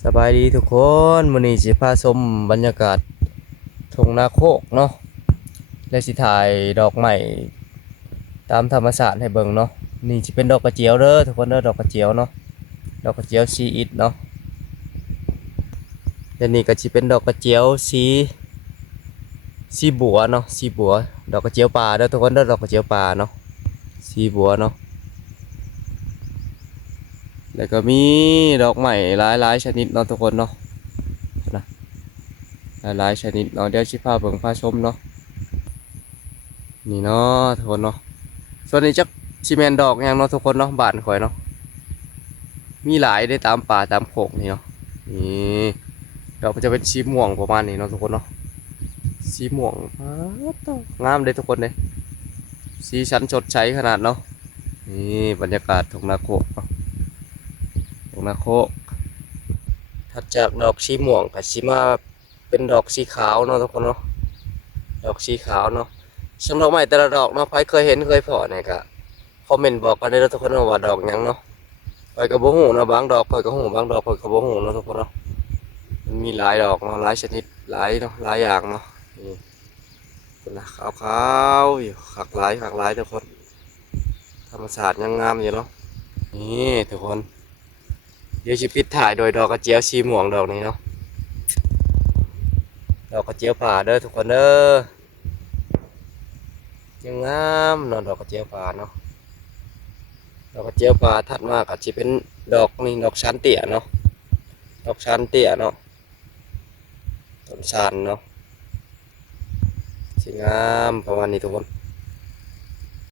สบายดีทุกคนมื้อนี้สิพาชมบรรยากาศทุ่งนาโคกเนาะและสิถ่ายดอกไม้ตามธรรมชาติให้เบิ่งเนาะนี่สิเป็นดอกกระเจียวเด้อทุกคนเด้อดอกกระเจียวเนาะดอกกระเจียวสีอิฐเนาะและนี่ก็สิเป็นดอกกระเจียวสีบัวเนาะสีบัวดอกกระเจียวป่าเด้อทุกคนเด้อดอกกระเจียวป่าเนาะสีบัวเนาะแล้วก็มีดอกไม้หลายๆชนิดเนาะทุกคนเนาะนะหลายๆชนิดเนาะเดี๋ยวสิพาเบิ่งพาชมเนาะ นี่เนาะทุกคนเนาะส่วนนี้จักซีเมนดอกยังเนาะทุกคนเนาะบ้านข่อยเนาะมีหลายได้ตามป่าตามโขกนี่เนาะนี่ดอกมันจะเป็นสีม่วงประมาณนี้เนาะทุกคนเนาะสีม่วงอ้าวตงามเลยทุกคนเลยสีสันสดใสขนาดเนาะนี่บรรยากาศทุ่งนาโคกเนาะทุ่งนาโคกถัดจากดอกสีม่วงกับสีมาเป็นดอกสีขาวเนาะทุกคนเนาะดอกสีขาวเนาะ สำหรับไม้แต่ละดอกเนาะใครเคยเห็นเคยพอเนี่ยก็คอมเมนต์บอกกันได้แล้วทุกคนว่าดอกหยังเนาะไปกับโบหูเนาะบางดอกไปกับหูบางดอกไปกับโบหูเนาะทุกคนเนาะมันมีหลายดอกเนาะหลายชนิดหลายเนาะหลายอย่างเนาะนี่คนละขาวๆอยู่หักหลายทุกคนธรรมชาติยังงามอยู่เนาะนี่ทุกคนเดี๋ยวชิปิดถ่ายโดยดอกกระเจียวสีม่วงดอกนี้เนาะดอกกระเจียวป่าเด้อทุกคนเด้อยังงามเนาะดอกกระเจียวป่าเนาะ ดอกกระเจียวป่าถัดมาก็จะเป็นดอกนี่ดอกชานเตี้ยเนาะดอกชานเตี้ยเนาะต้นชานเนาะสวยงามประมาณนี้ทุกคน